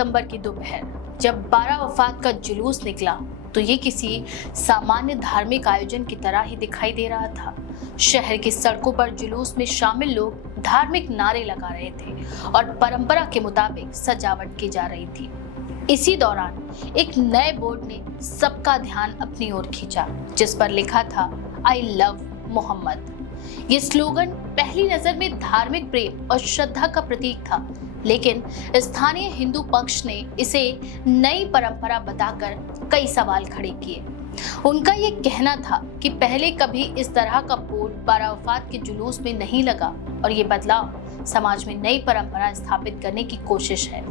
सितंबर की दोपहर जब 12 वफात का जुलूस निकला तो ये किसी सामान्य धार्मिक आयोजन की तरह ही दिखाई दे रहा था। शहर की सड़कों पर जुलूस में शामिल लोग धार्मिक नारे लगा रहे थे और परंपरा के मुताबिक सजावट की जा रही थी। इसी दौरान एक नए बोर्ड ने सबका ध्यान अपनी ओर खींचा, जिस पर लिखा था आई लव मोहम्मद। ये स्लोगन पहली नजर में धार्मिक प्रेम और श्रद्धा का प्रतीक था, लेकिन स्थानीय हिंदू पक्ष ने इसे नई परंपरा बताकर कई सवाल खड़े किए। उनका ये कहना था कि पहले कभी इस तरह का बोर्ड 12 वफात के जुलूस में नहीं लगा और ये बदलाव समाज में नई परंपरा स्थापित करने की कोशिश है,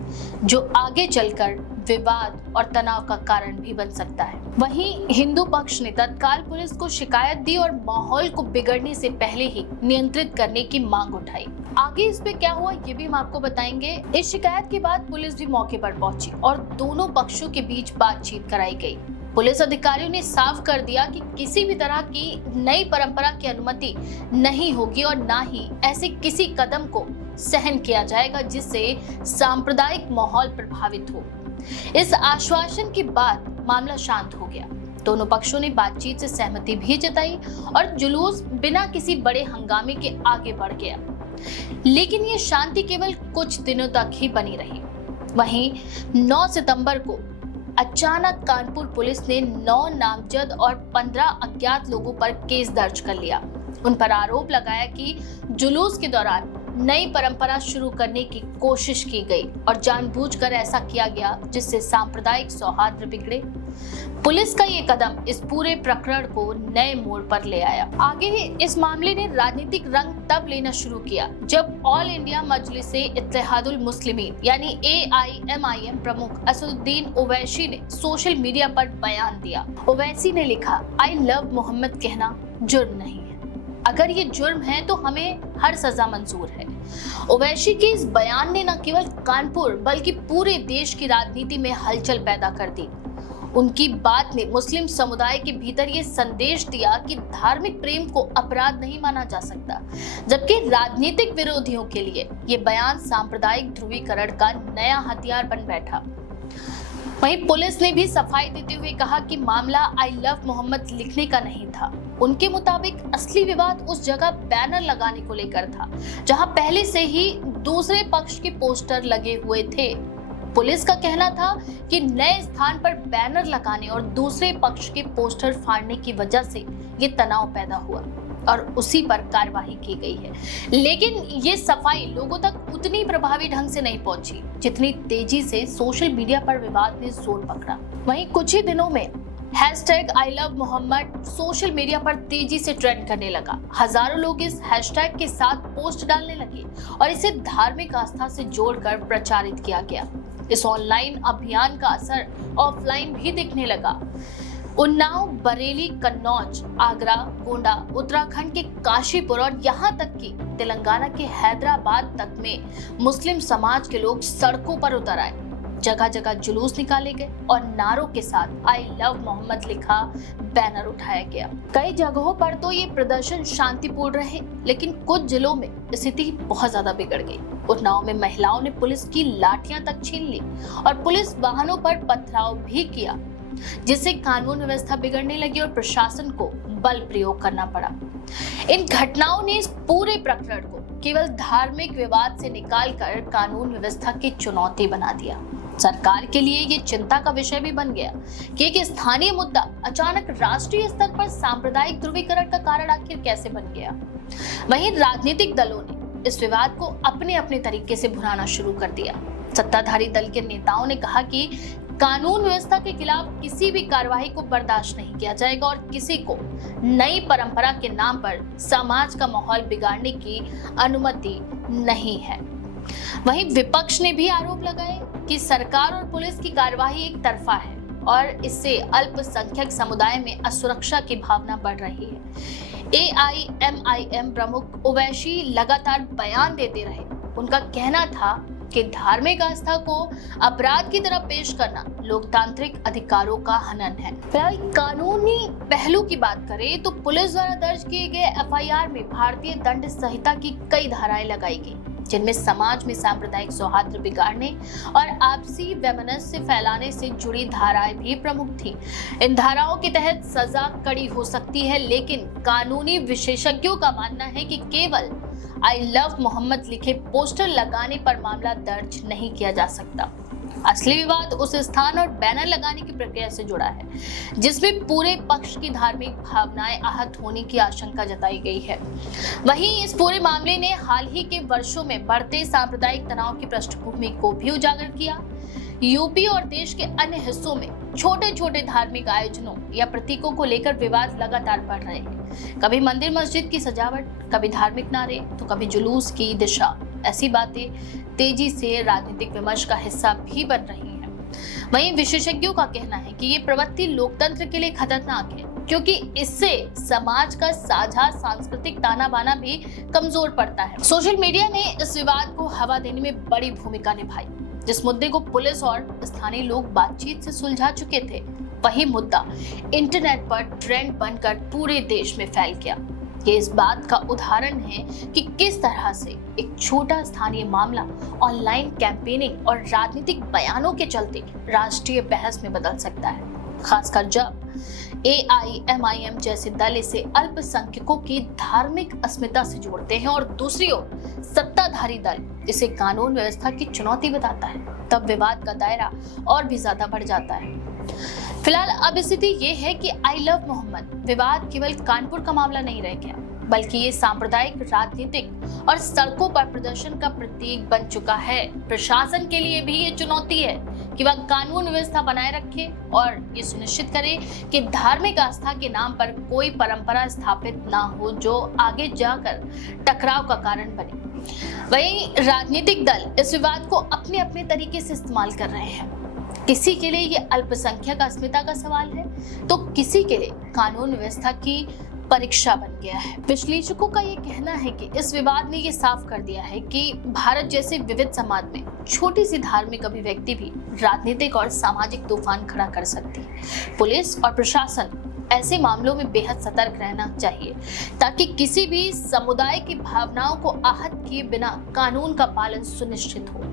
जो आगे चलकर विवाद और तनाव का कारण भी बन सकता है। वहीं हिंदू पक्ष ने तत्काल पुलिस को शिकायत दी और माहौल को बिगड़ने से पहले ही नियंत्रित करने की मांग उठाई। आगे इस पे क्या हुआ ये भी हम आपको बताएंगे। इस शिकायत के बाद पुलिस भी मौके पर पहुंची और दोनों पक्षों के बीच बातचीत कराई गई। पुलिस अधिकारियों ने साफ कर दिया कि किसी भी तरह की नई परंपरा की अनुमति नहीं होगी और ना ही ऐसे किसी कदम को सहन किया जाएगा जिससे सांप्रदायिक माहौल प्रभावित हो। इस आश्वासन के बाद मामला शांत हो गया। दोनों पक्षों ने बातचीत से सहमति भी जताई और जुलूस बिना किसी बड़े हंगामे के आगे बढ़ गया। लेकिन ये शांति केवल कुछ दिनों तक ही बनी रही। वहीं 9 सितंबर को अचानक कानपुर पुलिस ने 9 नामजद और 15 अज्ञात लोगों पर केस दर्ज कर लिया। उन पर आरोप लगाया कि जुलूस के दौरान नई परंपरा शुरू करने की कोशिश की गई और जानबूझकर ऐसा किया गया जिससे सांप्रदायिक सौहार्द बिगड़े। पुलिस का ये कदम इस पूरे प्रकरण को नए मोड़ पर ले आया। आगे इस मामले ने राजनीतिक रंग तब लेना शुरू किया जब ऑल इंडिया मजलिसे इत्तेहादुल मुस्लिमीन यानी AIMIM प्रमुख असदुद्दीन ओवैसी ने सोशल मीडिया पर बयान दिया। ओवैसी ने लिखा, आई लव मोहम्मद कहना जुर्म नहीं है। अगर ये जुर्म है तो हमें हर सजा मंजूर है। ओवैसी के इस बयान ने न केवल कानपुर बल्कि पूरे देश की राजनीति में हलचल पैदा कर दी। उनकी बात ने मुस्लिम समुदाय के भीतर ये संदेश दिया कि धार्मिक प्रेम को अपराध नहीं माना जा सकता, जबकि राजनीतिक विरोधियों के लिए ये बयान सांप्रदायिक ध्रुवीकरण का नया हथियार बन बैठा। वहीं पुलिस ने भी सफाई देते हुए कहा कि मामला आई लव मोहम्मद लिखने का नहीं था। उनके मुताबिक असली विवाद उस जगह बैनर लगाने को लेकर था जहां पहले से ही दूसरे पक्ष के पोस्टर लगे हुए थे। पुलिस का कहना था कि नए स्थान पर बैनर लगाने और दूसरे पक्ष के पोस्टर फाड़ने की वजह से ये तनाव पैदा हुआ और उसी पर कार्रवाई की गई है। लेकिन ये सफाई लोगों तक उतनी प्रभावी ढंग से नहीं पहुंची जितनी तेजी से सोशल मीडिया पर विवाद ने जोर पकड़ा। वहीं कुछ ही दिनों में I love Muhammad social media पर तेजी से ट्रेंड करने लगा। हजारों लोग इस हैशटैग के साथ पोस्ट डालने लगे और इसे धार्मिक आस्था से जोड़कर प्रचारित किया गया। इस ऑनलाइन अभियान का असर ऑफलाइन भी दिखने लगा। उन्नाव, बरेली, कन्नौज, आगरा, गोंडा, उत्तराखंड के काशीपुर और यहाँ तक कि तेलंगाना के हैदराबाद तक में मुस्लिम समाज के लोग सड़कों पर उतर आए। जगह जगह जुलूस निकाले गए और नारों के साथ आई लव मोहम्मद लिखा बैनर उठाया गया। कई जगहों पर तो ये प्रदर्शन शांतिपूर्ण रहे, लेकिन कुछ जिलों में स्थिति बहुत ज्यादा बिगड़ गई। उन्नाव में महिलाओं ने पुलिस की लाठियां तक छीन ली और पुलिस वाहनों पर पथराव भी किया, जिससे कानून व्यवस्था बिगड़ने लगी और प्रशासन को बल प्रयोग करना पड़ा। इन घटनाओं ने इस पूरे प्रकरण को केवल धार्मिक विवाद से निकालकर कानून व्यवस्था की चुनौती बना दिया। सरकार के लिए ये चिंता का विषय भी बन गया कि एक स्थानीय मुद्दा अचानक राष्ट्रीय स्तर पर सांप्रदायिक ध्रुवीकरण का कारण आखिर कैसे बन गया। वहीं राजनीतिक दलों ने इस विवाद को अपने अपने तरीके से भुनाना शुरू कर दिया। सत्ताधारी दल के नेताओं ने कहा कि कानून व्यवस्था के खिलाफ किसी भी कार्रवाई को बर्दाश्त नहीं किया जाएगा और किसी को नई परंपरा के नाम पर समाज का माहौल बिगाड़ने की अनुमति नहीं है। वहीं विपक्ष ने भी आरोप लगाए कि सरकार और पुलिस की कार्रवाई एक तरफा है और इससे अल्पसंख्यक समुदाय में असुरक्षा की भावना बढ़ रही है। AIMIM प्रमुख ओवैसी लगातार बयान देते रहे। उनका कहना था कि धार्मिक आस्था को अपराध की तरह पेश करना लोकतांत्रिक अधिकारों का हनन है। फिलहाल कानूनी पहलू की बात करें तो पुलिस द्वारा दर्ज किए गए FIR में भारतीय दंड संहिता की कई धाराएं लगाई गई, जिनमें समाज में सांप्रदायिक सौहार्द बिगाड़ने और आपसी वैमनस्य फैलाने से जुड़ी धाराएं भी प्रमुख थी। इन धाराओं के तहत सजा कड़ी हो सकती है, लेकिन कानूनी विशेषज्ञों का मानना है कि केवल आई लव मोहम्मद लिखे पोस्टर लगाने पर मामला दर्ज नहीं किया जा सकता। असली विवाद उस स्थान और बैनर लगाने की प्रक्रिया से जुड़ा है जिसमें पूरे पक्ष की धार्मिक भावनाएं आहत होने की आशंका जताई गई है। वहीं इस पूरे मामले ने हाल ही के वर्षों में बढ़ते सांप्रदायिक तनाव की पृष्ठभूमि को भी उजागर किया। यूपी और देश के अन्य हिस्सों में छोटे छोटे धार्मिक आयोजनों या प्रतीकों को लेकर विवाद लगातार बढ़ रहे हैं। कभी मंदिर मस्जिद की सजावट, कभी धार्मिक नारे, तो कभी जुलूस की दिशा। ऐसी बातें तेजी से राजनीतिक विमर्श का हिस्सा भी बन रही हैं। वहीं विशेषज्ञों का कहना है कि ये प्रवृत्ति लोकतंत्र के लिए खतरनाक है, क्योंकि इससे समाज का साझा सांस्कृतिक ताना बाना भी कमजोर पड़ता है। सोशल मीडिया ने इस विवाद को हवा देने में बड़ी भूमिका निभाई। जिस मुद्दे को पुलिस और स्थानीय लोग बातचीत से सुलझा चुके थे, वही मुद्दा इंटरनेट पर ट्रेंड बनकर पूरे देश में फैल गया। ये इस बात का उदाहरण है कि किस तरह से एक छोटा स्थानीय मामला ऑनलाइन कैंपेनिंग और राजनीतिक बयानों के चलते राष्ट्रीय बहस में बदल सकता है, खासकर जब AIMIM जैसे दल इसे अल्पसंख्यकों की धार्मिक अस्मिता से जोड़ते हैं और दूसरी ओर सत्ताधारी दल इसे कानून व्यवस्था की चुनौती बताता है। तब विवाद का दायरा और भी ज्यादा बढ़ जाता है। फिलहाल अब स्थिति ये है कि आई लव मोहम्मद विवाद केवल कानपुर का मामला नहीं रह गया, बल्कि ये सांप्रदायिक, राजनीतिक और सड़कों पर प्रदर्शन का प्रतीक बन चुका है। प्रशासन के लिए भी ये चुनौती है कि वह कानून व्यवस्था बनाए रखे और ये सुनिश्चित करे कि धार्मिक आस्था के नाम पर कोई परंपरा स्थापित ना हो जो आगे जाकर टकराव का कारण बने। वहीं राजनीतिक दल इस विवाद को अपने अपने तरीके से इस्तेमाल कर रहे हैं। किसी के लिए ये अल्पसंख्यक अस्मिता का सवाल है, तो किसी के लिए कानून व्यवस्था की परीक्षा बन गया है। विश्लेषकों का ये कहना है कि इस विवाद ने ये साफ कर दिया है कि भारत जैसे विविध समाज में छोटी सी धार्मिक अभिव्यक्ति भी राजनीतिक और सामाजिक तूफान खड़ा कर सकती है। पुलिस और प्रशासन ऐसे मामलों में बेहद सतर्क रहना चाहिए ताकि किसी भी समुदाय की भावनाओं को आहत किए बिना कानून का पालन सुनिश्चित हो।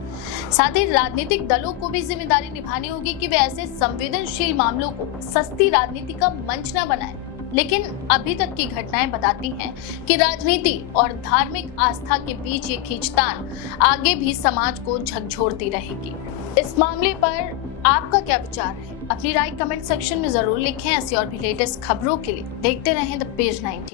साथ ही राजनीतिक दलों को भी जिम्मेदारी निभानी होगी कि वे ऐसे संवेदनशील मामलों को सस्ती राजनीति का मंच न बनाएं। लेकिन अभी तक की घटनाएं बताती हैं कि राजनीति और धार्मिक आस्था के बीच ये खींचतान आगे भी समाज को झकझोरती रहेगी। इस मामले पर आपका क्या विचार है? अपनी राय कमेंट सेक्शन में जरूर लिखें। ऐसी और भी लेटेस्ट खबरों के लिए देखते रहें द पेज 90।